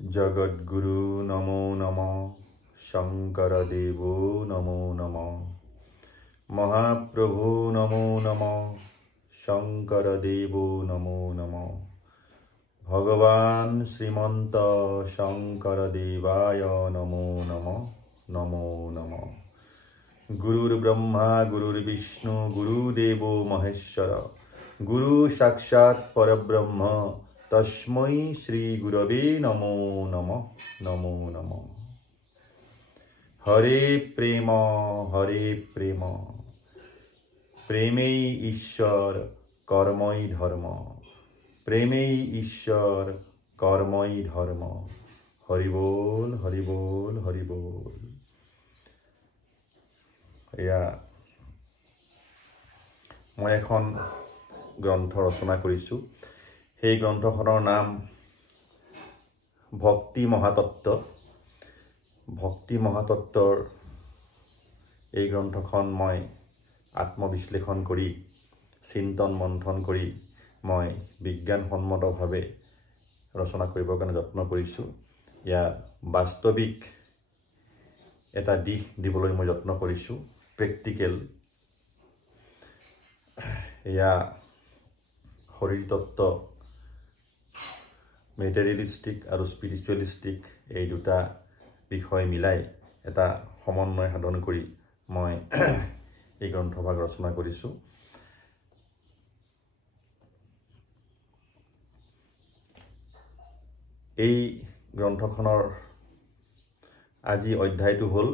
जगद्गुरु नमो नमः शंकरदेवो नमो नमः महाप्रभु नमो नमः शंकरदेवो नमो नमः भगवान श्रीमंत शंकरदेवाय नमो नमः नमो नमः गुरुर्ब्रह्मा गुरुर्विष्णु गुरुदेवो महेश्वर गुरु साक्षात् परब्रह्म तस्मै श्री गुरवे नमो नमः नमो नमः हरे प्रेम प्रेमे ईश्वर कर्मई धर्म प्रेमे ईश्वर कर्मई धर्म हरि बोल हरि बोल हरि बोल। या मैं एखन ग्रंथ रचना करिछु। সেই গ্ৰন্থখনৰ নাম ভক্তি মহাতত্ত্ব। ভক্তি মহাতত্ত্বৰ এই গ্ৰন্থখন মই আত্মবিশ্লেষণ কৰি চিন্তন মন্থন কৰি মই বিজ্ঞানসন্মতভাৱে ৰচনা কৰিবৰ কাৰণে যত্ন কৰিছোঁ। ইয়াৰ বাস্তৱিক এটা দিশ দিবলৈ মই যত্ন কৰিছোঁ, প্ৰেক্টিকেল। এয়া শৰীৰ তত্ত্ব, মেটেৰিয়েলিষ্টিক আৰু স্পিৰিচুৱেলিষ্টিক এই দুটা বিষয় মিলাই এটা সমন্বয় সাধন কৰি মই এই গ্ৰন্থভাগ ৰচনা কৰিছোঁ। এই গ্ৰন্থখনৰ আজি অধ্যায়টো হ'ল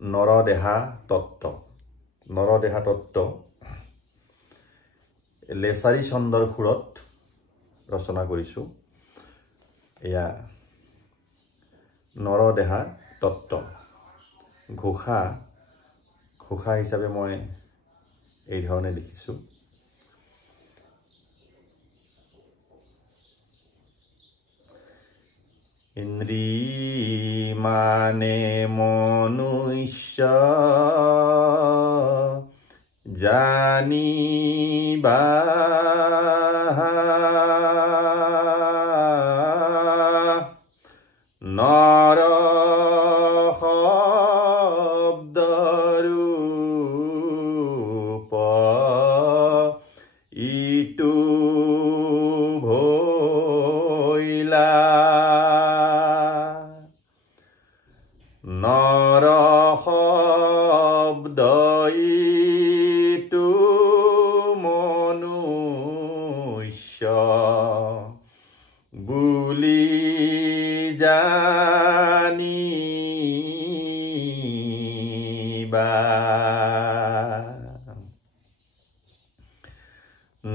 নৰদেহা তত্ত্ব। নৰদেহা তত্ত্ব লেছাৰী চন্দৰ সুৰত ৰচনা কৰিছোঁ। এয়া নৰদেহা তত্ত্ব ঘোষা হিচাপে মই এই ধৰণে লিখিছোঁ। ইন্দ্ৰী মানে মনুষ্য জানিবা নৰ শব্দৰূপ ইটো ভৈলা নৰ শব্দ ইটো মনুষ্য বুলি জানিবা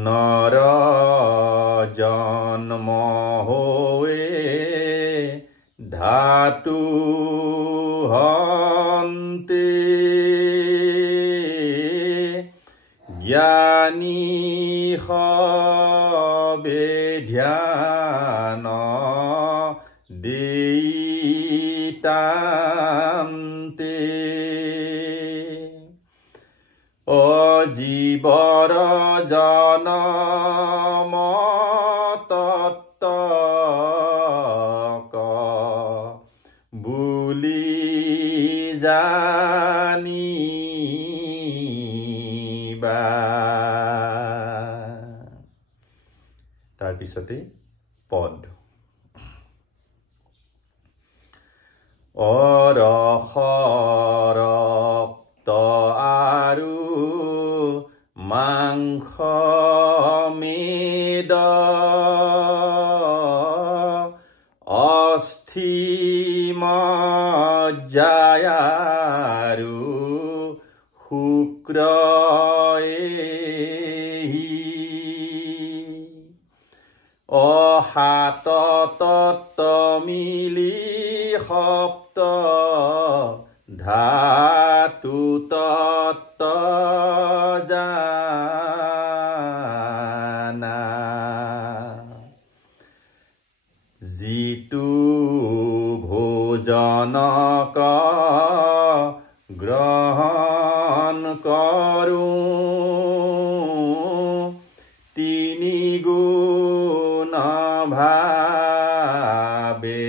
নৰ জন্ম হৈ ধাতু হন্তে জ্ঞানী সবে ধ্যান দেইতান্তে অজীৱৰ জনম তত্ত্বক বুলি জানিবা। তাৰপিছতে পদ অৰস ৰক্ত আৰু মাংস মেদ অস্থি মজ্জা আৰু শুক্ৰ অসাত তত্ত্ব মিলি সপ্ত ধাতু তত্ত্ব জানা যিটো ভোজনক গ্ৰহণ কৰোঁ তিনি গুণ ভাৱ ভাবে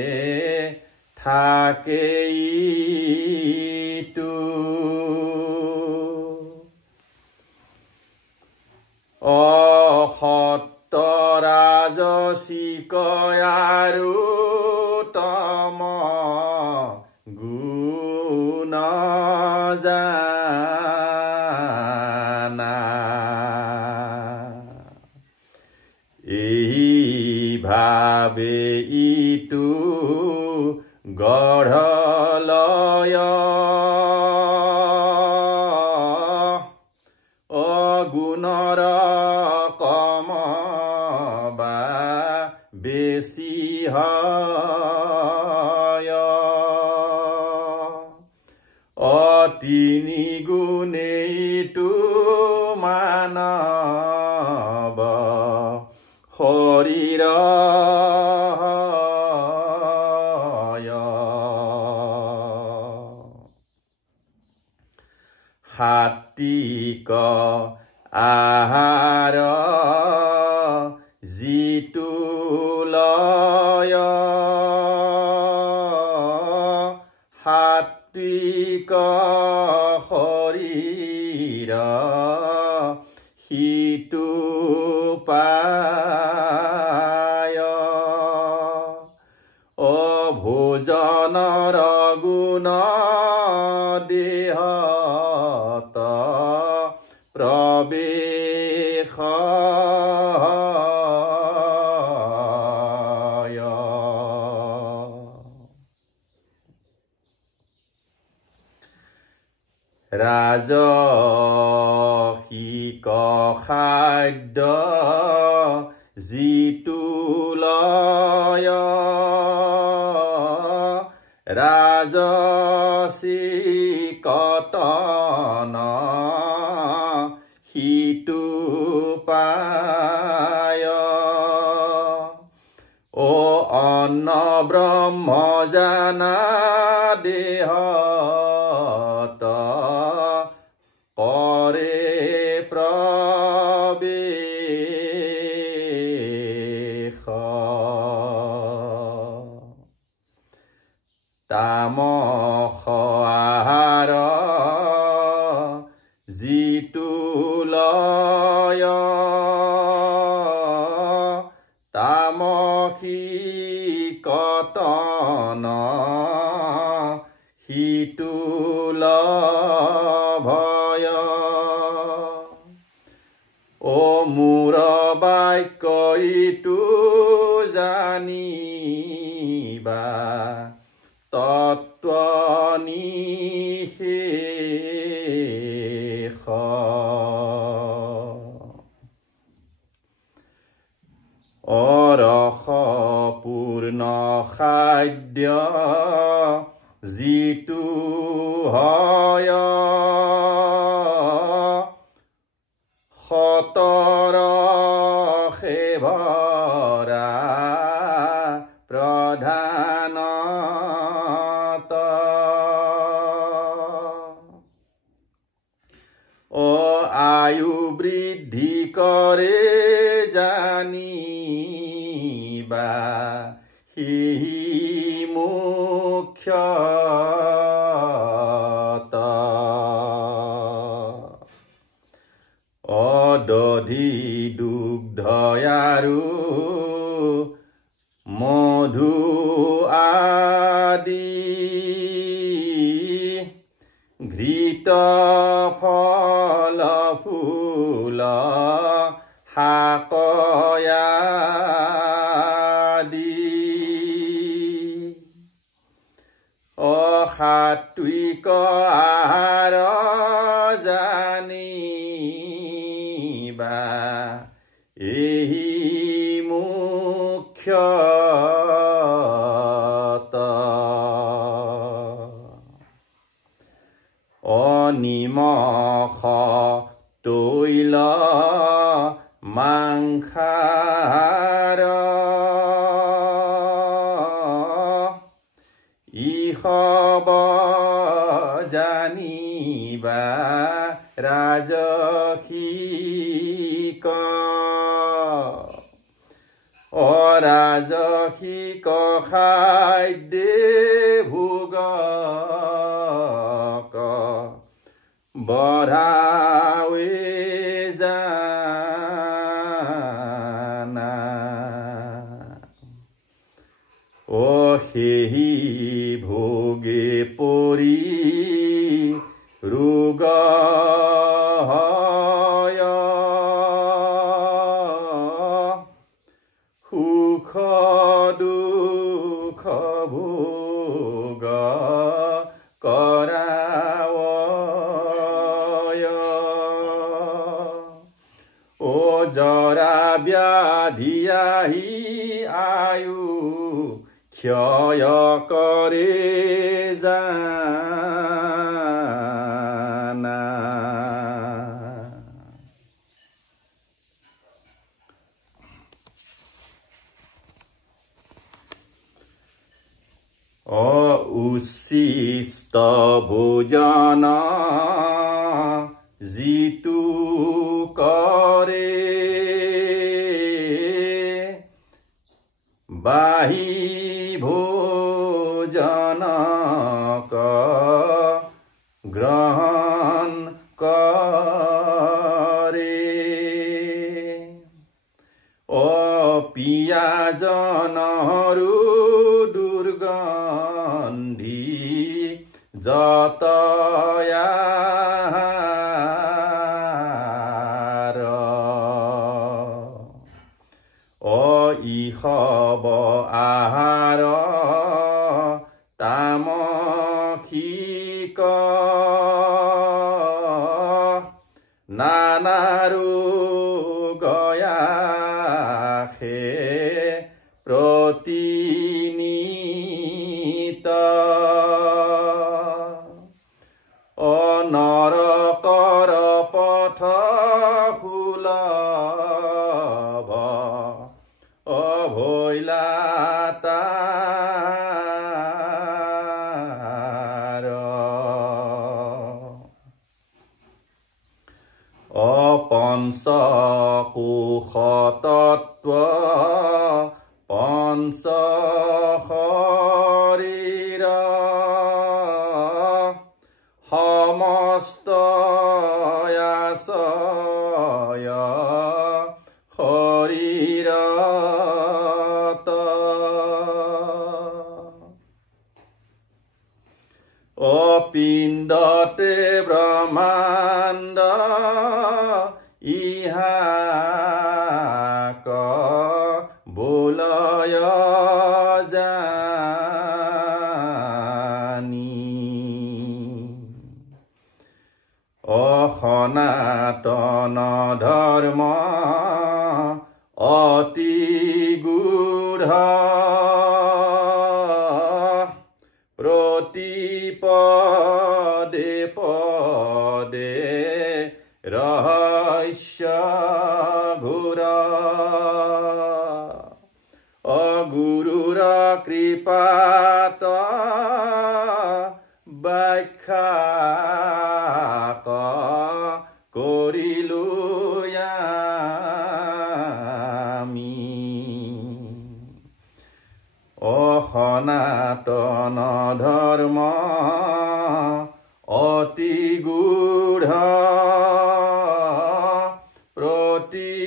থাকে ইটো অসত্য ৰাজসিক আৰু তম গুণ জানা এই ভাবে ইটো গঢ় লয় অগুণৰ কম বা বেছি হয় তিনি গুণেইটো মানৱ শৰীৰ সাত্বিক আহাৰ যিটো লয় সাত্বিক শৰীৰ সিটো পায় ভোজনৰ গুণ দেহত প্ৰবেশ ৰাজসিক খাদ্য যিটো লয় ৰাজসিকতন সিটো পায় অন্ন ব্ৰহ্ম জানা দেহত কৰে প্ৰবেশ তামস আহাৰ যিটো লয় তামসিকতন সিটো লভয় মোৰ বাক্য ইটো জানিবা তত্ত্ব নিশেষ অৰস পূৰ্ণ খাদ্য যিটো হয় সতৰ সেৱৰা প্ৰধান আয়ু বৃদ্ধি কৰে জানিবা সেই মুখ্যত দধি দুগ্ধ আৰু মধু আদি ঘৃত ফল ফুল শাকয়াদি সাত্বিক আহাৰ জানিবা এই মুখ্যত নিমখ তৈল মাংসাৰ ইহব জানিবা ৰাজসিক ৰাজসিক খাদ্যে ভোগক বঢ়াৱে জানা সেহি ভোগে পৰি ৰোগ সুখ দুখ ভোগ কৰাৱ জৰা ব্যাধি আহি আয়ু ক্ষয় কৰে জানা উচ্ছিষ্ট ভোজন যিটো কৰে বাহি ভোজনক গ্ৰহণ কৰে পিয়াজনৰো দুৰ্গন্ধি যতয়াৰ ইহব আহাৰ তামসিক নানা ৰোগয়াসে প্ৰতিনিত নৰকৰ পথ সুলভ অভৈলাতাৰ পঞ্চকোশ তত্ত্ব পঞ্চ শৰীৰ সমস্ত আশ্ৰয় শৰীৰত পিণ্ডতে ব্ৰহ্মাণ্ড ইহাক বোলয় জানি সনাতন ধৰ্ম অতি গূঢ় প্ৰতিপদে পদে ৰহস্য ঘোৰ অগুৰুৰ কৃপাত ব্যাখ্যা কৰিলো আমি সনাতন ধৰ্ম অতি গূঢ়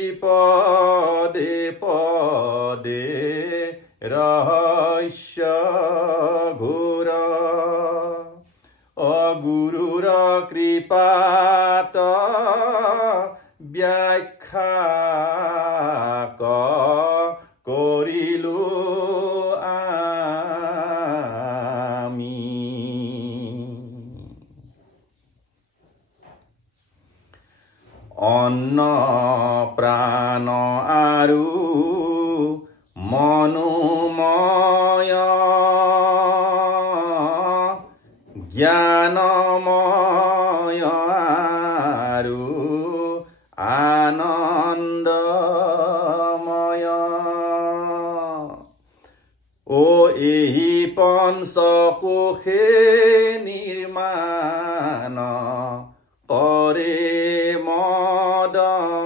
প্ৰতিপদে পদে ৰহস্য ঘোৰ অগুৰুৰ কৃপাত ব্যাখ্যা কৰিলো আমি অন্ন প্ৰাণ আৰু মনোময় জ্ঞানময় আৰু আনন্দময় এই পঞ্চকোশে নিৰ্মাণ কৰে মদন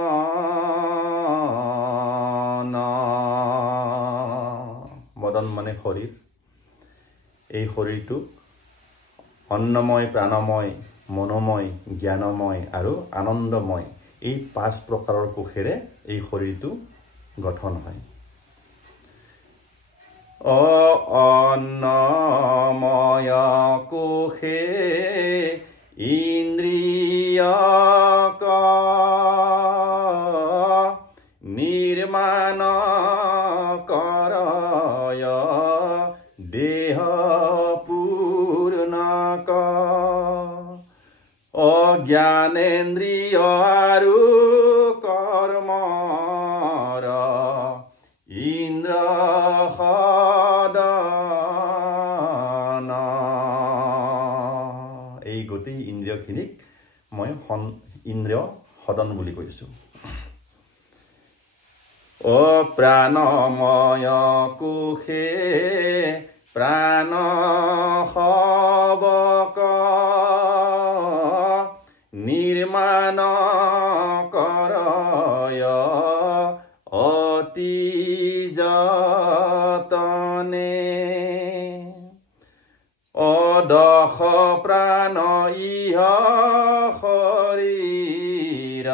হদন মানে শৰীৰ এই শৰীৰটোক অন্নময় প্ৰাণময় মনোময় জ্ঞানময় আৰু আনন্দময় এই 5 প্ৰকাৰৰ কোষেৰে এই শৰীৰটো গঠন হয় অন্নময় কোষে ইন্দ্ৰিয়ক নিৰ্মাণ কৰয় দেহ পূৰ্ণক অজ্ঞানেন্দ্ৰিয় আৰু কৰ্মৰ ইন্দ্ৰ সদন এই গোটেই ইন্দ্ৰিয়খিনিক মই ইন্দ্ৰিয় সদন বুলি কৈছো ও প্ৰাণময় কোষে প্ৰাণ হবক নিৰ্মাণ কৰয় অতি যতনে অদশ প্ৰাণ ইহ শৰীৰ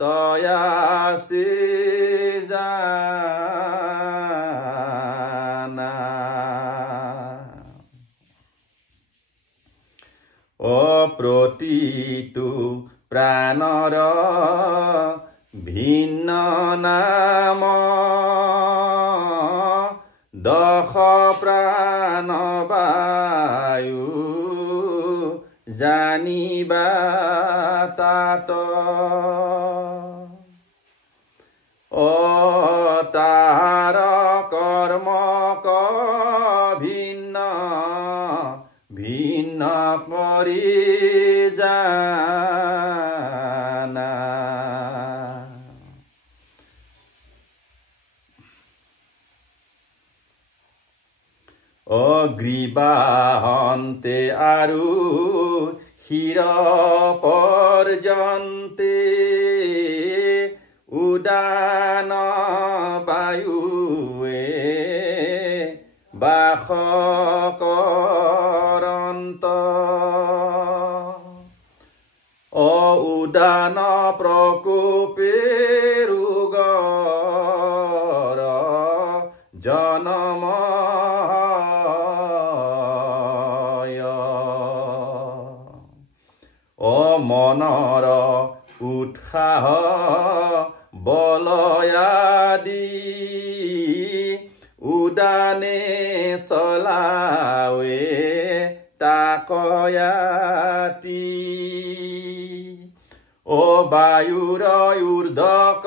তয়াসে জানা প্ৰতিটো প্ৰাণৰ ভিন্ন নাম দশ প্ৰাণ বায়ু জানিবা তাত তাহাৰ কৰ্ম ভিন্ন ভিন্ন কৰি জানা অগ্ৰীবাহন্তে আৰু শিৰ পৰ্যন্তে উদান বায়ুৱে বাস কৰন্ত উদান প্ৰকোপে ৰোগৰ জনম মনৰ উৎসাহ বলয়াদি উদানে চলাৱে তাকয়াতি ও বায়ুৰ ঊৰ্ধক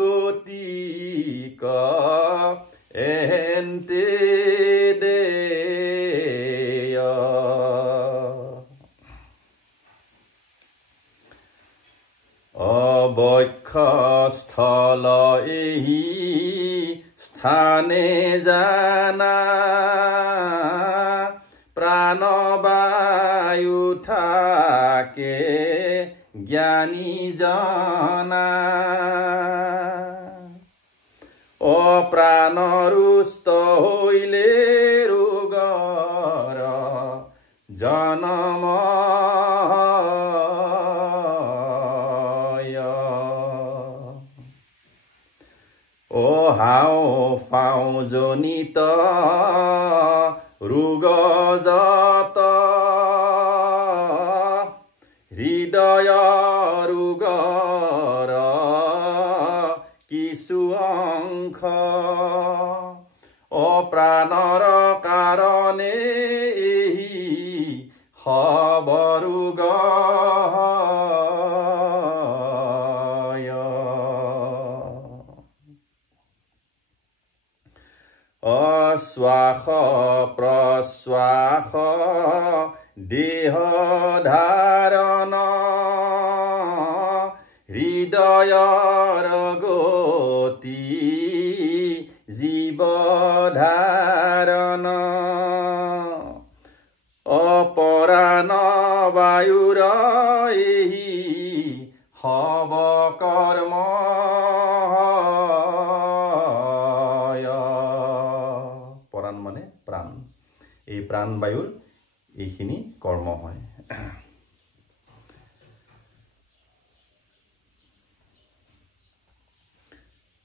গতিক এন্তে অবক্ষস্থল এই স্থানে জানা প্ৰাণবায়ু থাকে জ্ঞানী জনা অপ্ৰাণৰুষ্ট হইলে ৰোগৰ জনম হাও পাও জনিত ৰোগ যত হৃদয় ৰোগৰ কিছু অংশ অপ্ৰাণৰ কাৰণে এই সব ৰোগ শ্বাস প্ৰশ্বাস দেহ ধাৰণ হৃদয়ৰ গতি জীৱ ধাৰণ অপৰাণ বায়ুৰ এই সব কৰ্ম এই প্ৰাণবায়ুৰ এইখিনি কৰ্ম হয়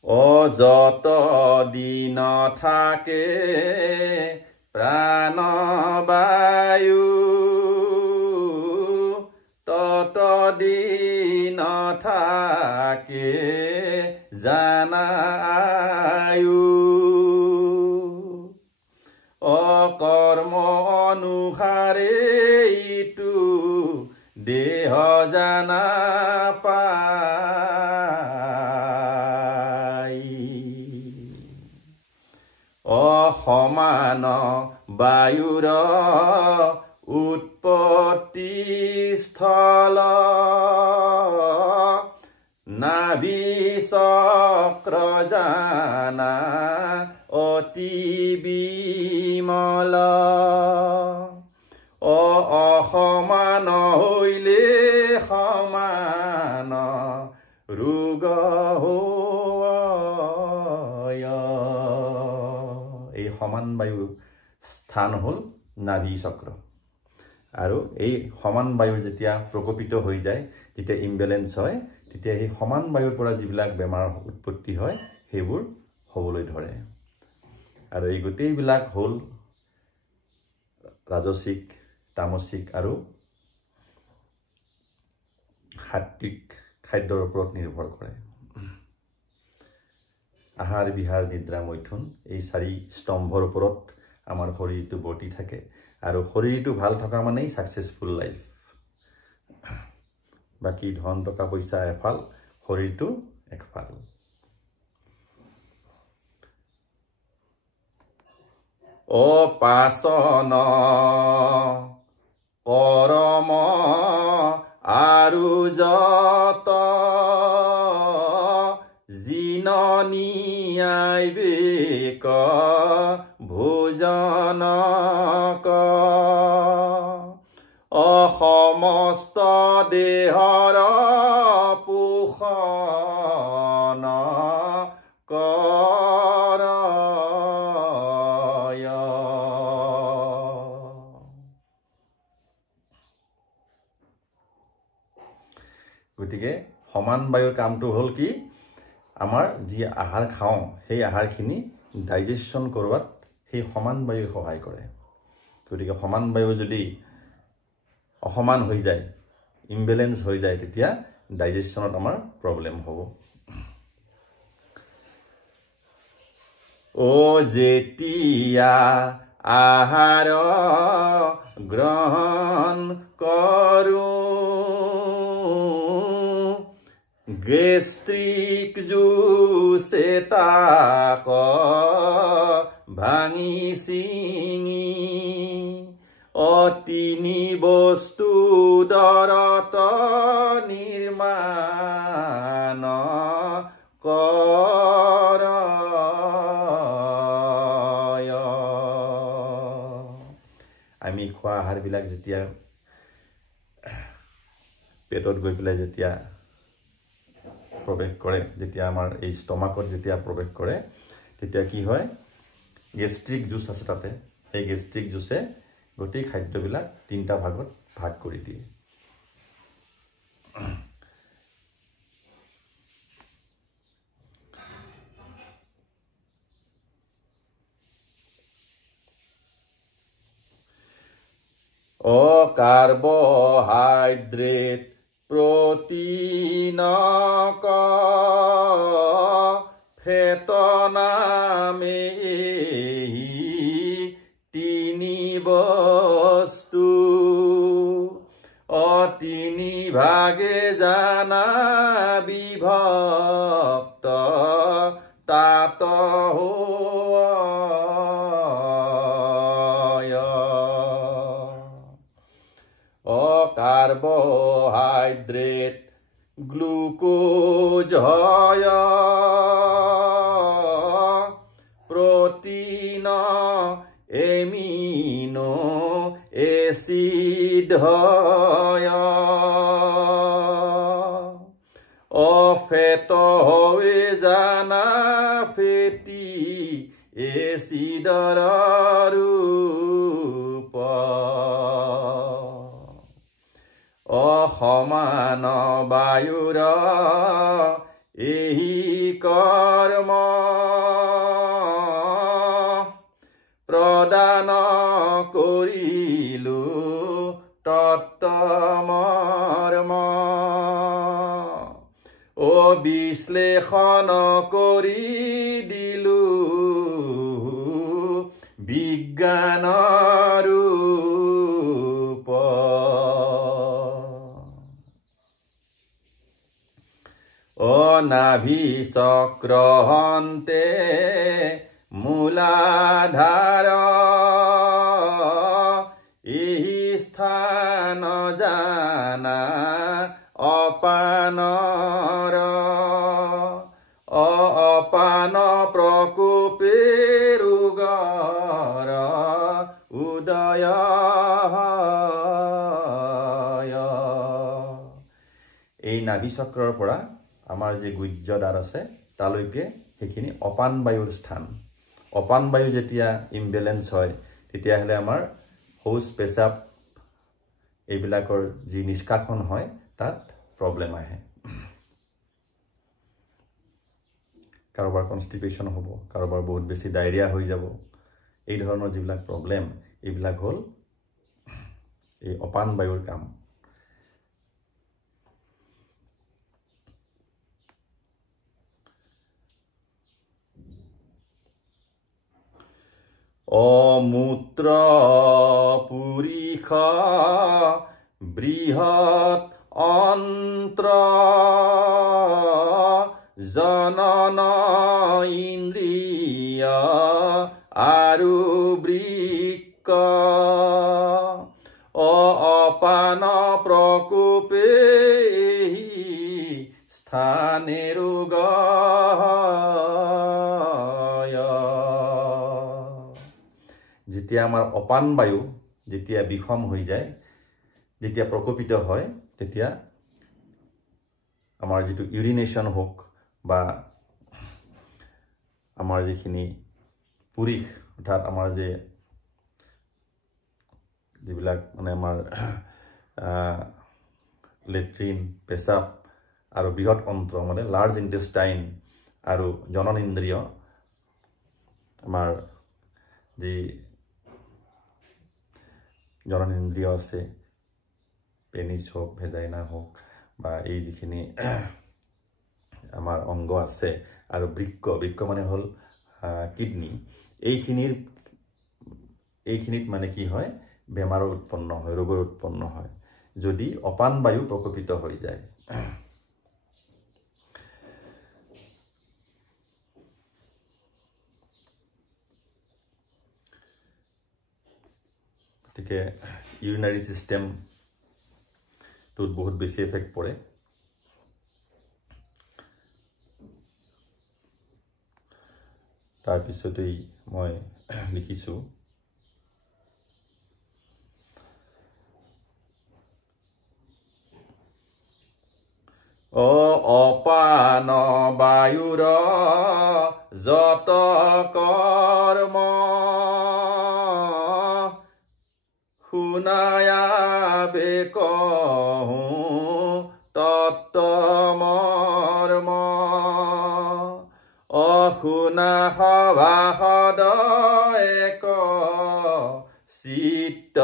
অযত দিন থাকে প্ৰাণবায়ু তত দিন থাকে জানায়ু অকৰ্ম অনুসাৰে ইটো দেহ জানা পাই অসমান বায়ুৰ উৎপত্তি স্থল নাভি চক্ৰ জানা অতি বিমল অসমান হইলে সমান ৰোগ এই সমান বায়ুৰ স্থান হ'ল নাভি চক্ৰ আৰু এই সমান বায়ুৰ যেতিয়া প্ৰকোপিত হৈ যায় যেতিয়া ইমবেলেন্স হয় তেতিয়া এই সমান বায়ুৰ পৰা যিবিলাক বেমাৰৰ উৎপত্তি হয় সেইবোৰ হ'বলৈ ধৰে আৰু এই গোটেইবিলাক হ'ল ৰাজসিক তামসিক আৰু সাত্বিক খাদ্যৰ ওপৰত নিৰ্ভৰ কৰে আহাৰ বিহাৰ নিদ্ৰা মৈথুন এই চাৰি স্তম্ভৰ ওপৰত আমাৰ শৰীৰটো বৰ্তি থাকে আৰু শৰীৰটো ভাল থকা মানেই সাকসেসফুল লাইফ বাকি ধন টকা পইচা এফাল শৰীৰটো একফাল অপাসন কৰম আৰু যত জিননিয়াই বেক ভোজন অসমস্ত দেহৰ পোষণ কৰ গতিকে সমান বায়ুৰ কামটো হ'ল কি আমাৰ যি আহাৰ খাওঁ সেই আহাৰখিনি ডাইজেশ্যন কৰোৱাত সেই সমান বায়ুৱে সহায় কৰে গতিকে সমান বায়ু যদি অসমান হৈ যায় ইমবেলেন্স হৈ যায় তেতিয়া ডাইজেশ্যনত আমাৰ প্ৰবলেম হ'ব ও যেতিয়া আহাৰ গ্ৰহণ কৰো গেষ্ট্ৰিক জুচে তাক ভাঙি চিঙি তিনি বস্তু দৰত নিৰ্মাণ কৰ আমি খোৱা আহাৰবিলাক যেতিয়া পেটত গৈ পেলাই যেতিয়া প্ৰৱেশ কৰে যেতিয়া আমাৰ এই ষ্টমাকত যেতিয়া প্ৰৱেশ কৰে তেতিয়া কি হয় গেষ্ট্ৰিক জুচ আছে তাতে সেই গেষ্ট্ৰিক জুচে গোটেই খাদ্যবিলাক তিনিটা ভাগত ভাগ কৰি দিয়ে কাৰ্বহাইড্ৰেট প্ৰটিন ফেট নামে তিনি বস্তু তিনি ভাগে জানা বিভক্ত তাত কাৰ্বহাইড্ৰেট গ্লুকোজ হয় প্ৰটিন এমিনো এসিড হয় ফেট হয়ে জানা ফেটি এচিদৰ ৰূপ অসমান বায়ুৰ এই কৰ্ম প্ৰদান কৰিলো তত্ত্বমৰ্ম বিশ্লেষণ কৰি দিলো বিজ্ঞানৰ ৰূপ নাভি চক্ৰহন্তে মূলাধাৰ এই স্থান জানা অপানৰ অপান প্ৰকোপে ৰোগৰ উদয় এই নাভি চক্ৰৰ পৰা আমাৰ যে গুহ্যদ্বাৰ আছে তালৈকে সেইখিনি অপান বায়ুৰ স্থান অপান বায়ু যেতিয়া ইমবেলেন্স হয় তেতিয়াহ'লে আমাৰ শৌচ পেচাব এইবিলাকৰ যি নিষ্কাশন হয় তাত প্ৰব্লেম আহে কাৰোবাৰ কনষ্টিপেশ্যন হ'ব কাৰোবাৰ বহুত বেছি ডায়েৰিয়া হৈ যাব এই ধৰণৰ যিবিলাক প্ৰব্লেম এইবিলাক হ'ল এই অপান বায়ুৰ কাম অমূত্ৰ পুৰীষ বৃহৎ অন্ত্ৰ জনন ইন্দ্ৰিয় আৰু বৃক্ক অপান প্ৰকোপে স্থানে ৰোগ যেতিয়া আমাৰ অপান বায়ু যেতিয়া বিষম হৈ যায় যেতিয়া প্ৰকোপিত হয় তেতিয়া আমাৰ যেটো ইউৰিনেশন হোক বা আমাৰ যিখিনি পুৰিখ অৰ্থাৎ আমাৰ যে যিবিলাক মানে আমাৰ লেট্ৰিন পেচাব আৰু বৃহৎ অন্ত্ৰ মানে লাৰ্জ ইন্টেষ্টাইন আৰু জনন ইন্দ্ৰিয় আমাৰ যে জনন ইন্দ্ৰিয় আছে পেনিস হোক ভেজাইনা হোক বা এই যিখিনি আমাৰ অংগ আছে আৰু বৃক্ক মানে হল কিডনি এইখিনিত মানে কি হয় বেমাৰৰ উৎপন্ন হয় ৰোগৰ উৎপন্ন হয় যদি অপান বায়ু প্ৰকোপিত হৈ যায় গতিকে ইউৰিনাৰী সিস্টেম তোত বহুত বেছি এফেক্ট পৰে তাৰ পিছতেই মই লিখিছো অপান বায়ুৰ যত কৰ্ম শুনায়াবে কহো তত্ত্বমৰ্ম অশুনা সভাসদ এক চিত্ত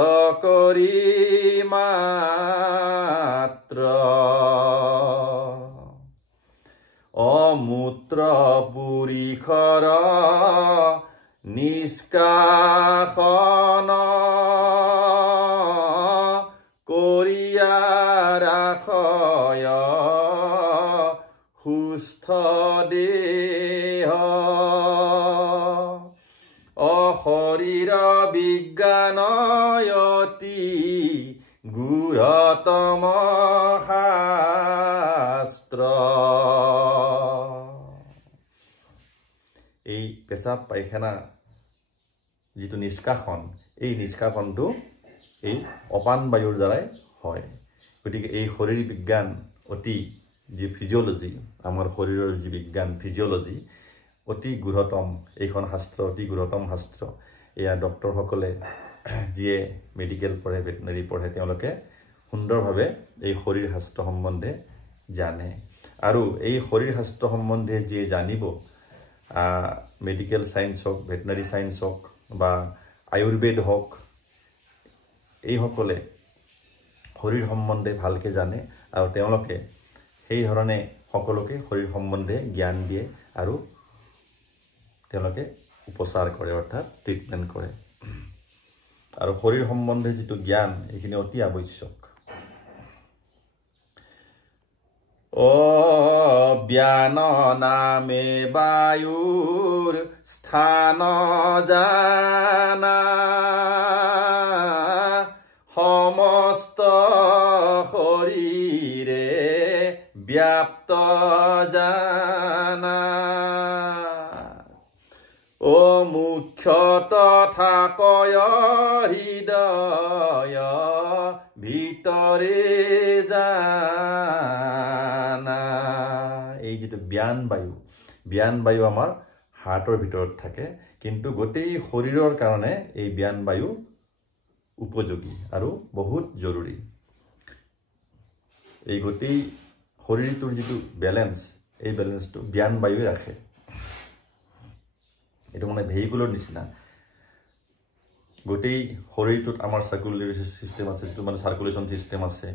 কৰি মাত্ৰ অমূত্ৰ পুৰীষৰ নিষ্কাশন কৰিয়া ৰাখয় সুস্থ দেহ অশৰীৰ বিজ্ঞানয়তি গুঢ়তম শাস্ত্ৰ এই পেচাব পায়খানা যেটো নিষ্কাশন এই নিষ্কাশনটো এই অপান বায়ুৰ দ্বাৰাই হয় গতিকে এই শৰীৰ বিজ্ঞান অতি যে ফিজিওলজি আমাৰ শৰীৰৰ যে বিজ্ঞান ফিজিওলজি অতি গুৰুতম এইখন শাস্ত্ৰ অতি গুৰুতম শাস্ত্ৰ এয়া ডক্টৰসকলে যিয়ে মেডিকেল পঢ়ে ভেটেনাৰী পঢ়ে তেওঁলোকে সুন্দৰভাৱে এই শৰীৰ শাস্ত্ৰ সম্বন্ধে জানে আৰু এই শৰীৰ শাস্ত্ৰ সম্বন্ধে যিয়ে জানিব মেডিকেল সায়েন্স হোক ভেটেনাৰী সায়েন্স হোক বা আয়ুৰ্বেদ হোক এইসকলে শৰীৰ সম্বন্ধে ভালকে জানে আৰু তেওঁলোকে সেই ধৰণে সকলোকে শৰীৰ সম্বন্ধে জ্ঞান দিয়ে আৰু তেওঁলোকে উপচাৰ কৰে অৰ্থাৎ ট্ৰিটমেন্ট কৰে আৰু শৰীৰ সম্বন্ধে যেটো জ্ঞান এইখিনি অতি আৱশ্যক জ্ঞান নামে বায়ুৰ স্থান জানা সমস্ত শৰীৰে ব্যাপ্ত জানা মুখ্যত থাকয় হৃদয় ভিতৰে জানা এই যেটো জ্ঞান বায়ু আমাৰ হাৰ্টৰ ভিতৰত থাকে কিন্তু গোটেই শৰীৰৰ কাৰণে এই জ্ঞান বায়ু উপযোগী আৰু বহুত জৰুৰী এই গোটেই শৰীৰটোৰ যেটো ব্যালেন্স এই ব্যালেন্সটো জ্ঞান বায়ুৱে ৰাখে এটো মানে ভেহিকুলৰ নিচিনা গোটেই শৰীৰটোত আমাৰ সাৰ্কুলেটৰি সিস্টেম আছে যেটো মানে সাৰ্কুলেশন সিস্টেম আছে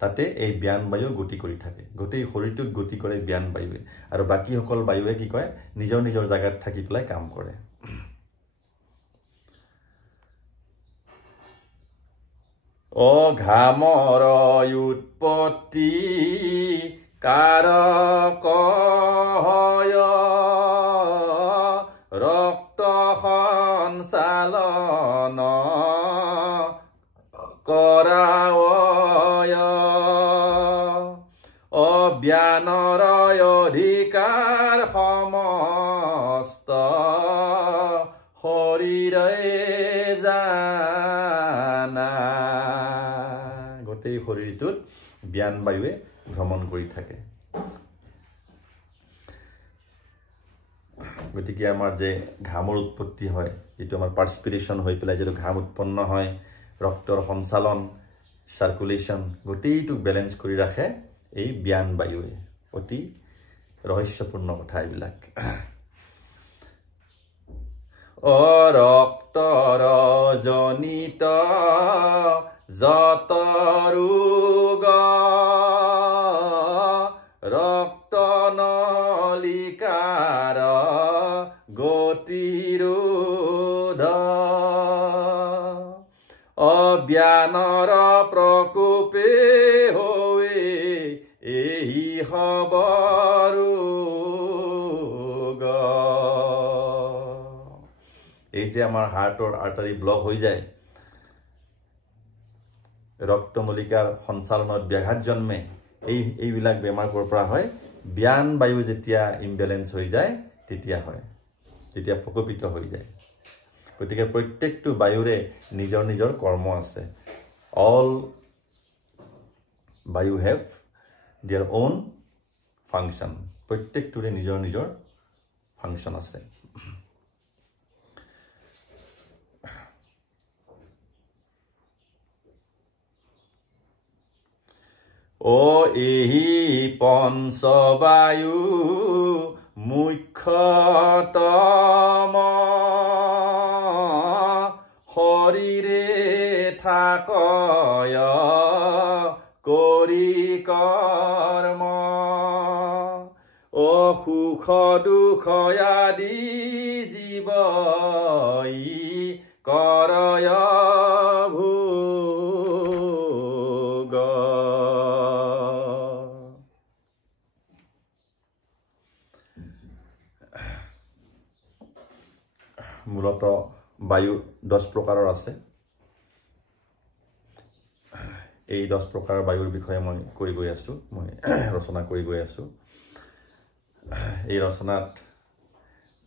তাতে এই জ্ঞান বায়ু গতি কৰি থাকে গোটেই শৰীৰটোত গতি কৰে জ্ঞান বায়ুৱে আৰু বাকি সকল বায়ুৱে কি কয় নিজৰ নিজৰ জায়গাত থাকি পেলাই কাম কৰে ঘামৰ উৎপত্তি কাৰক হয় ৰক্ত সঞ্চালন কৰায় জ্ঞানৰ অধিকাৰ সমস্ত শৰীৰে জানা গোটেই শৰীৰটোত জ্ঞান বায়ুৱে ভ্ৰমণ কৰি থাকে গতিকে আমাৰ যে ঘামৰ উৎপত্তি হয় যেটো আমাৰ পাৰ্সপিৰেশন হৈ পেলাই যেটো ঘাম উৎপন্ন হয় ৰক্তৰ সঞ্চালন সাৰ্কুলেশন গোটেইটো ব্যালেন্স কৰি ৰাখে এই জ্ঞান বায়ুৱে অতি ৰহস্যপূৰ্ণ কথা এইবিলাক ৰক্তৰ জনিত যত ৰোগ ৰক্ত নলিকাৰ গতিৰোধ অজ্ঞানৰ প্ৰকোপে হৈ এই হবৰোগ এই যে আমাৰ হাৰ্টৰ আৰ্টাৰী ব্লক হৈ যায় ৰক্তনলিকাৰ সঞ্চালনত ব্যাঘাত জন্মে এইবিলাক বেমাৰ কৰ পৰা হয় জ্ঞান বায়ু যেতিয়া ইমবেলেন্স হৈ যায় তেতিয়া হয় যেতিয়া প্ৰকোপিত হৈ যায় গতিকে প্ৰত্যেকটো বায়ুৰে নিজৰ নিজৰ কৰ্ম আছে অল বায়ু হেভ their own function প্ৰত্যেকটোৰে নিজৰ নিজৰ ফাংশন আছে এহি পঞ্চবায়ু মুখ্যতম শৰীৰে থাকয় কৰি কৰ্ম সুখ দুখ আদি জীৱই কৰয় ভোগ মূলত বায়ু 10 প্ৰকাৰৰ আছে এই 10 প্ৰকাৰৰ বায়ুৰ বিষয়ে মই কৈ গৈ আছো মই ৰচনা কৰি গৈ আছো এই ৰচনাত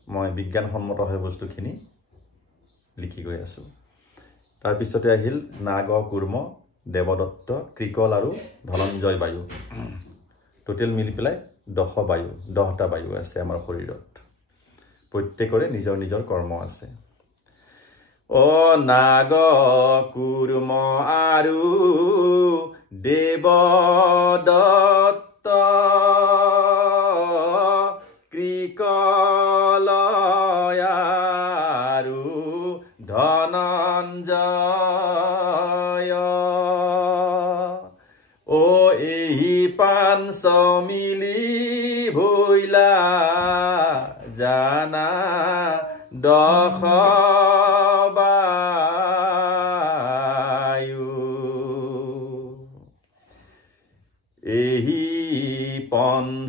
মই বিজ্ঞানসন্মত হৈ বস্তুখিনি লিখি গৈ আছো তাৰ পিছতে আহিল নাগ কুৰ্ম দেৱদত্ত ক্ৰিকল আৰু ধনঞ্জয় বায়ু টোটেল মিলি পেলাই 10 বায়ু 10টা বায়ু আছে আমাৰ শৰীৰত প্ৰত্যেকৰে নিজৰ নিজৰ কৰ্ম আছে ও নাগ কুৰ্ম আৰু দেৱদত্ত কৃকলয়াৰু ধনঞ্জয় ও এই পাঞ্চ মিলি ভৈলা জানা দশ এই পঞ্চবায়ুৰ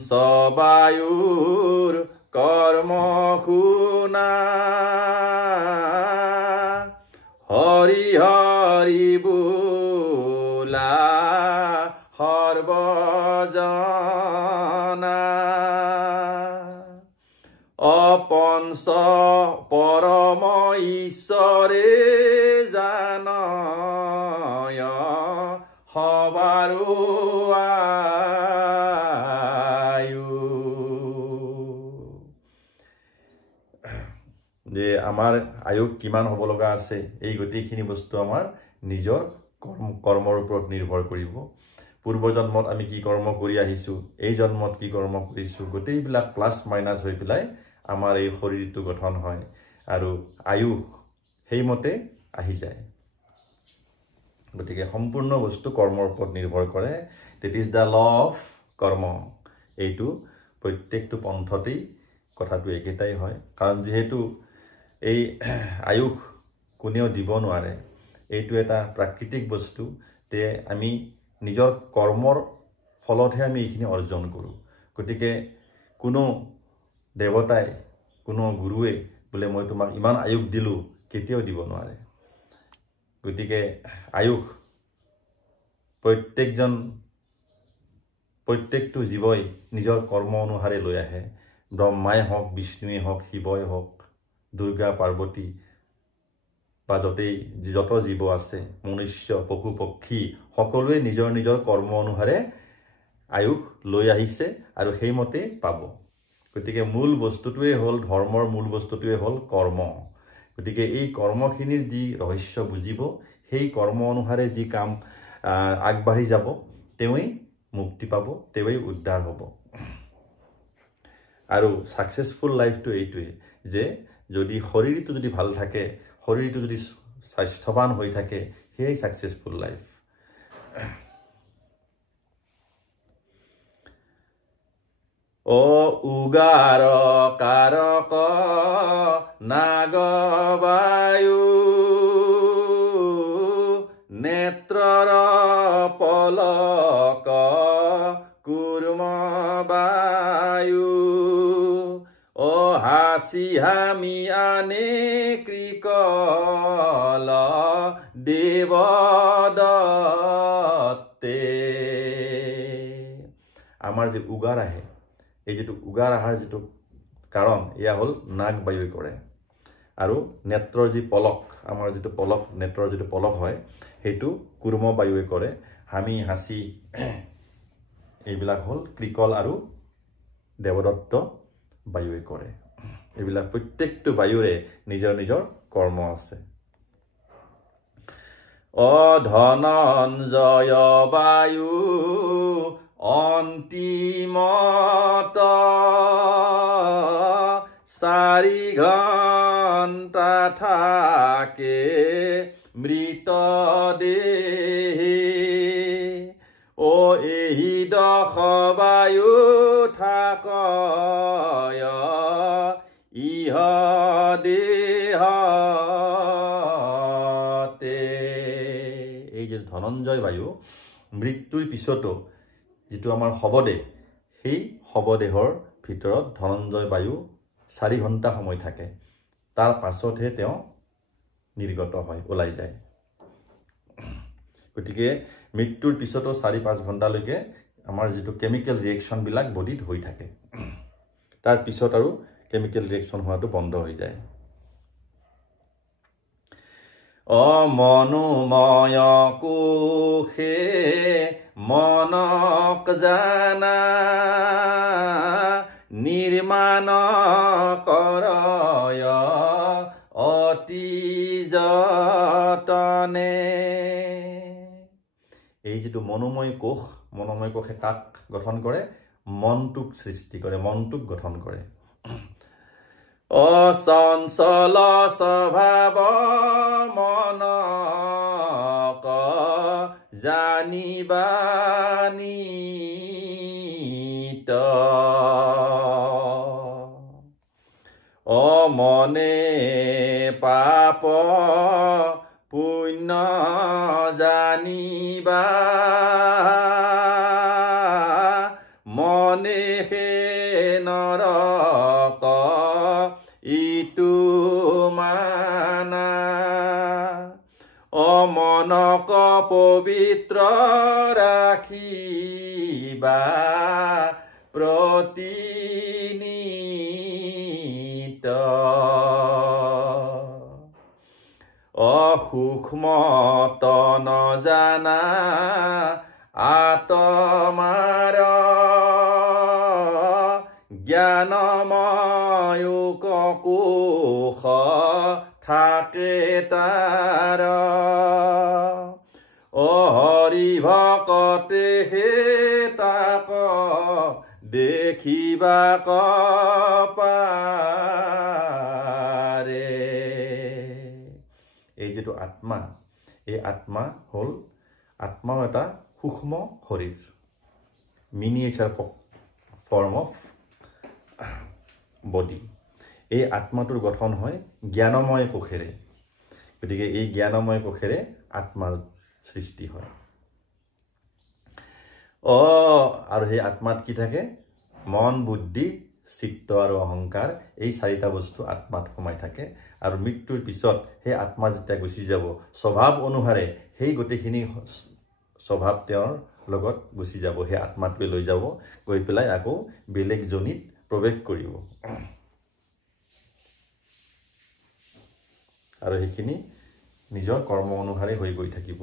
কৰ্ম শুনা হৰি হৰি বোলা সৰ্বজনা অপঞ্চ পৰম ঈশ্বৰে জানয় সবাৰো যে আমাৰ আয়ুস কিমান হ'ব লগা আছে এই গোটেইখিনি বস্তু আমাৰ নিজৰ কৰ্মৰ ওপৰত নিৰ্ভৰ কৰিব পূৰ্ব জন্মত আমি কি কৰ্ম কৰি আহিছো এই জন্মত কি কৰ্ম কৰিছো গোটেইবিলাক প্লাস মাইনাস হৈ পেলাই আমাৰ এই শৰীৰটো গঠন হয় আৰু আয়ুস সেইমতে আহি যায় গতিকে সম্পূৰ্ণ বস্তু কৰ্মৰ ওপৰত নিৰ্ভৰ কৰে that is the law of কৰ্ম এইটো প্ৰত্যেকটো পন্থতেই কথাটো একেটাই হয় কাৰণ যেহেতু এই আয়ুস কোনেও দিব নোৱাৰে এইটো এটা প্ৰাকৃতিক বস্তু তে আমি নিজৰ কৰ্মৰ ফলতহে আমি এইখিনি অৰ্জন কৰো গতিকে কোনো দেৱতাই কোনো গুৰুৱে বোলে মই তোমাক ইমান আয়ুস দিলো কেতিয়াও দিব নোৱাৰে গতিকে আয়ুস প্ৰত্যেকটো জীৱই নিজৰ কৰ্ম অনুসাৰে লৈ আহে ব্ৰহ্মাই হওক বিষ্ণুৱে হওক শিৱই হওক দুৰ্গা পাৰ্বতী বা যত জীৱ আছে মনুষ্য পশু পক্ষী সকলোৱে নিজৰ নিজৰ কৰ্ম অনুসাৰে আয়ুস লৈ আহিছে আৰু সেইমতে পাব গতিকে মূল বস্তুটোৱে হ'ল ধৰ্মৰ মূল বস্তুটোৱে হ'ল কৰ্ম গতিকে এই কৰ্মখিনিৰ যি ৰহস্য বুজিব সেই কৰ্ম অনুসাৰে যি কাম আগবাঢ়ি যাব তেৱেই মুক্তি পাব তেৱেই উদ্ধাৰ হ'ব আৰু সাকসেসফুল লাইফটো এইটোৱে যে যদি শৰীৰটো যদি ভাল থাকে শৰীৰটো যদি স্বাস্থ্যৱান হৈ থাকে সেই সাকসেসফুল লাইফ ও উগাৰ কাৰক নাগবায়ু নেত্ৰৰ পলক কুৰ্ম বায়ু ও হাসি হামি আনে কৃকল দেৱদত্তে আমাৰ যে উগাৰ আহে এই যেটো উগাৰ আহাৰ যেটো কাৰণ ইয়া হল নাগ বায়ুই কৰে আৰু নেত্ৰৰ যি পলক আমাৰ যেটো পলক নেত্ৰৰ যেটো পলক হয় হেতু কুৰ্ম বায়ুই কৰে হামি হাসি এইবিলাক হল কৃকল আৰু দেৱদত্ত বায়ুই কৰে এইবিলাক প্ৰত্যেকটো বায়ুৰে নিজৰ নিজৰ কৰ্ম আছে অ ধনঞ্জয় বায়ু অন্তিমত 4 ঘণ্টা থাকে মৃতদেহে ও এই দশ বায়ু থাকয় ইহ দেহতে এই যে ধনঞ্জয় বায়ু মৃত্যুৰ পিছতো যেটো আমাৰ হবদেহ সেই হবদেহৰ ভিতৰত ধনঞ্জয় বায়ু 4 ঘণ্টা সময় থাকে তাৰ পাছতহে তেওঁ নিৰ্গত হয় ওলাই যায় গতিকে মৃত্যুৰ পিছতো 4-5 ঘণ্টা লৈকে আমাৰ যেটো কেমিক্যাল ৰিঅ্যাকশন বিলাক বডিত হৈ থাকে তাৰ পিছত আৰু কেমিক্যাল ৰিঅ্যাকশন হোৱাটো বন্ধ হৈ যায় অ মনোময় কোষে মনক জানা নিৰ্মাণ কৰয় অতি যতনে। এই যিটো মনোময় কোষে কাক গঠন কৰে? মনটোক সৃষ্টি কৰে, মনটোক গঠন কৰে। অচঞ্চল স্বভাৱ মনক জানিবা নিত। অমনে পাপ পুণ্য জানিবা, মনে হে নৰক ইটো মানা। অমনক পবিত্ৰ ৰাখিবা প্ৰতিনিত। অসূক্ষ্ম তন জানা আত্মাৰ, জ্ঞানময় কোষ থাকে তাৰ। হৰি ভকতে হে তাক দেখিবা পাৰে। এই যিটো আত্মা, এই আত্মা হ'ল, আত্মাও এটা সূক্ষ্ম শৰীৰ, মিনিয়েচাৰ ফৰ্ম অফ বডি। এই আত্মাটোৰ গঠন হয় জ্ঞানময় কোষেৰে। গতিকে এই জ্ঞানময় কোষেৰে আত্মাৰ সৃষ্টি হয়। আৰু সেই আত্মাত কি থাকে? মন, বুদ্ধি, চিত্ত আৰু অহংকাৰ, এই চাৰিটা বস্তু আত্মাত সোমাই থাকে। আৰু মৃত্যুৰ পিছত সেই আত্মা যেতিয়া গুচি যাব, স্বভাৱ অনুসাৰে সেই গোটেইখিনি স্বভাৱ তেওঁৰ লগত গুচি যাব, সেই আত্মাটোৱে লৈ যাব, গৈ পেলাই আকৌ বেলেগ যোনিত প্ৰৱেশ কৰিব। আৰু সেইখিনি নিজৰ কৰ্ম অনুসাৰে হৈ গৈ থাকিব।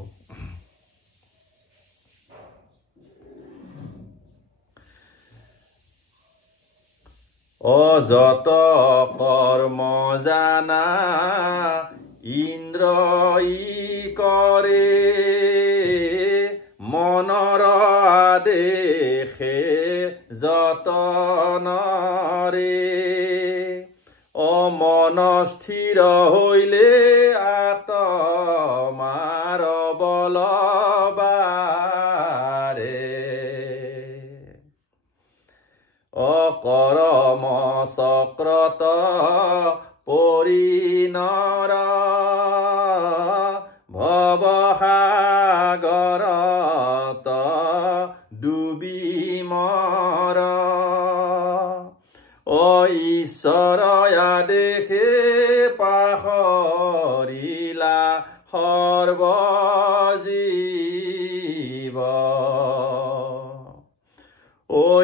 অযত কৰ্ম জানা ইন্দ্ৰ ই কৰে, মনৰ আদেশে যতনৰে। অমন স্থিৰ হইলে আত্মাৰ বলবাৰে। অকৰম চক্ৰত পৰিণৰ, ভৱসাগৰত ডুবি মৰ। ঈশ্বৰ আদেশে পাহৰিলা সৰ্বজীৱ।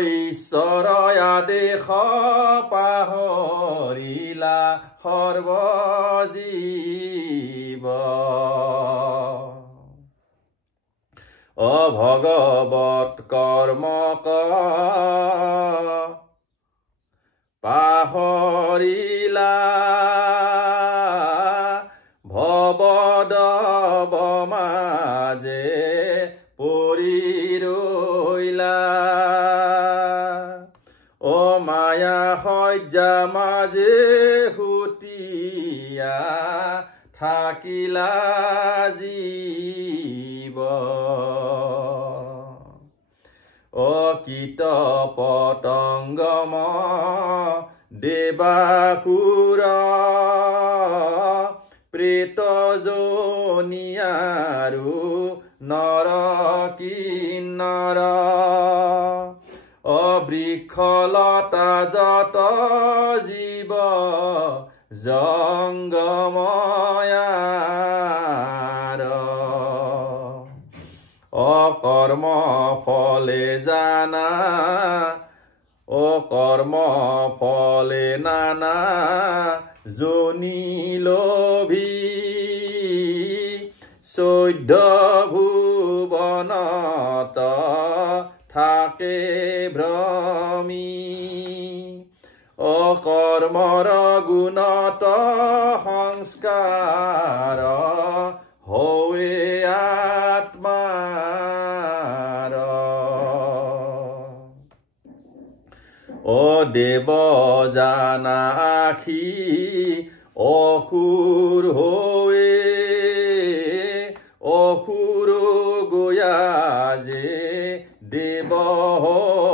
ঈশ্বৰ আদেশ পাহৰিলা সৰ্বজীৱ। অভগৱত কৰ্মক পাহৰিলা, ভৱদব মাজে পৰি ৰৈলা। মায়া সজ্জা মাজে সুতিয়া থাকিলা জীৱ। কীট পতংগম দেবাসুৰ, প্ৰেত জনিয়াৰু নৰ কিন্নৰ। বৃক্ষলতা যত জীৱ জংগময়াৰ। অকৰ্ম ফলে জানা, অকৰ্ম ফলে নানা জনি লোভী। চৈধ্য ভুৱনত থাকে ভ্ৰমী। কৰ্মৰ গুণত সংস্কাৰ হৈ আত্মাৰ দেৱ জানাখি অসুৰ হৈ অসুৰ গয়া যে দেৱ হৈ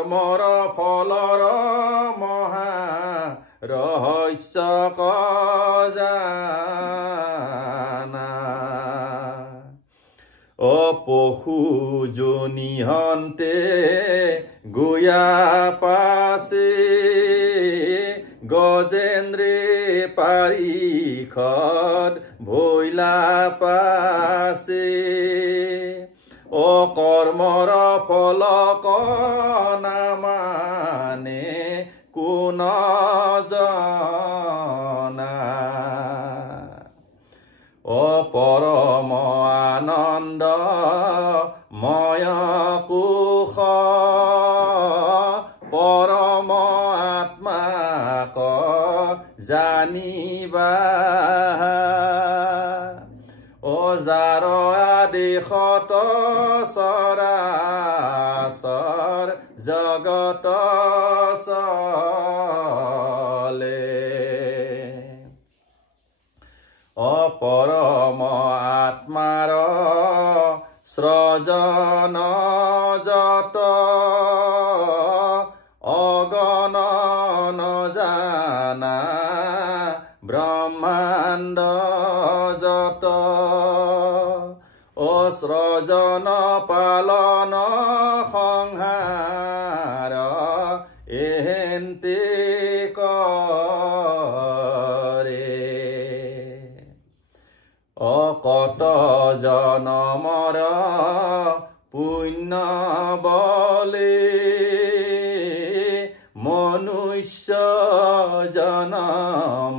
কৰ্মৰ ফলৰ মহা ৰহস্য জানা পশু জনিহন্তে গয়া পাছে গজেন্দ্ৰে পাৰিষদ ভৈলা পাছে কৰ্মৰ ফলক নামানে কোন জনা পৰম আনন্দ ময় কোশ পৰম আত্মাক জানিবা যাৰ আদেশত চৰাচৰ জগত চলে পৰম আত্মাৰ সৃজন যত অগণন জানা ব্ৰহ্মাণ্ড যত সৃজন পালন সংহাৰ এহেন্তে কত জনমৰ পুণ্য বলে মনুষ্য জনম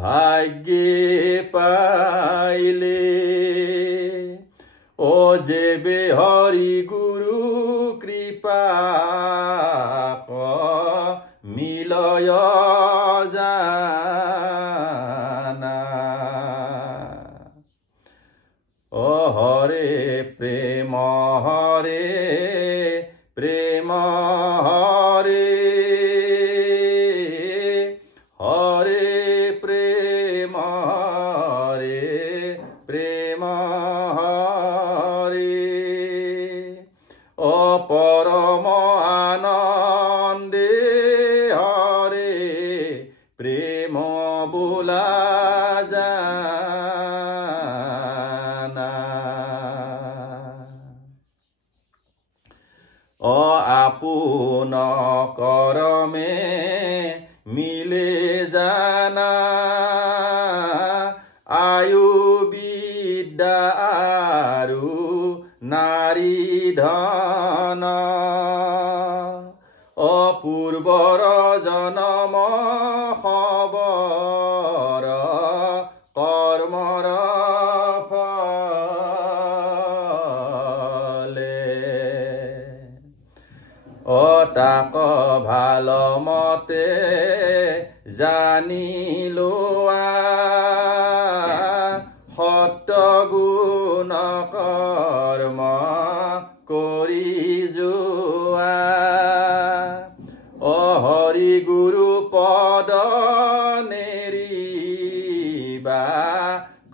ভাগ্যে পাইলে যেবে হৰি গুৰু কৃপা মিলয় জানা হৰে প্ৰেম হৰে প্ৰেম হৰে হৰে প্ৰেম হৰে প্ৰেম হৰে পৰম আনন্দে হৰে প্ৰেম বোলা জানা আপোন কৰমে মিলে জানা আয়ু বিদ্যা আৰু নাৰী ধন পূৰ্বৰ জনম খবৰ কৰ্মৰ ফলে তাক ভাল মতে জানি লোৱা সত্য গুণ কৰ্ম কৰি যোৱা হৰি গুৰু পদ নেৰিবা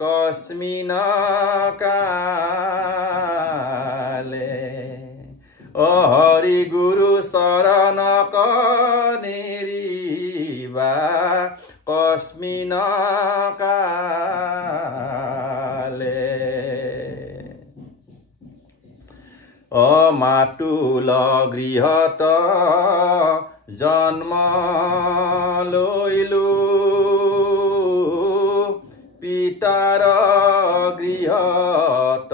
কস্মিন কালে হৰি গুৰু চৰণক নেৰিবা কস্মিন কালে মাতুল গৃহত জন্ম লৈলো পিতাৰ গৃহত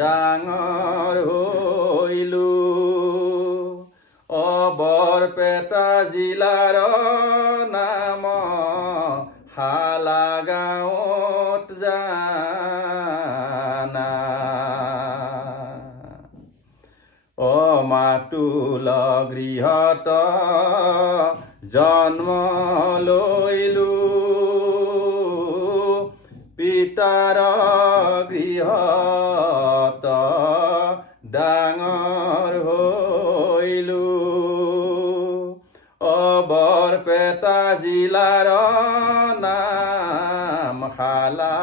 ডাঙৰ হৈলো বৰপেটা জিলাৰ নাম হালা গাঁৱত জানা মাত আতুল গৃহত জন্ম লৈলো পিতাৰ গৃহত ডাঙৰ হৈলো বৰপেটা জিলাৰ নামশালা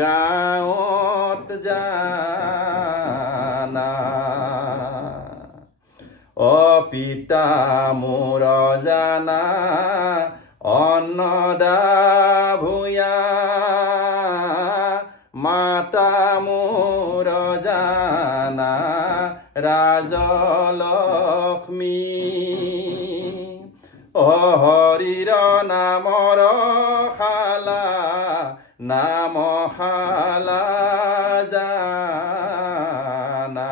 গাঁৱত জানা পিতা মোৰ জানা অন্নদা ভূঞা মাতা মোৰ জানা ৰাজলক্ষ্মী হৰিৰ নামৰ শালা নামশালা জানা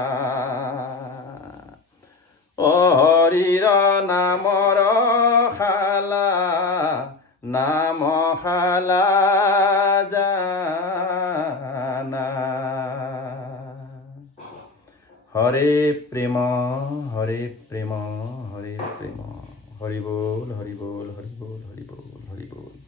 হৰিৰ নামৰ শালা নামশালা জানা হৰে প্ৰেম হৰে প্ৰেম হৰে প্ৰেম হৰি বল হৰি বল হৰি বল হৰি বল হৰি বল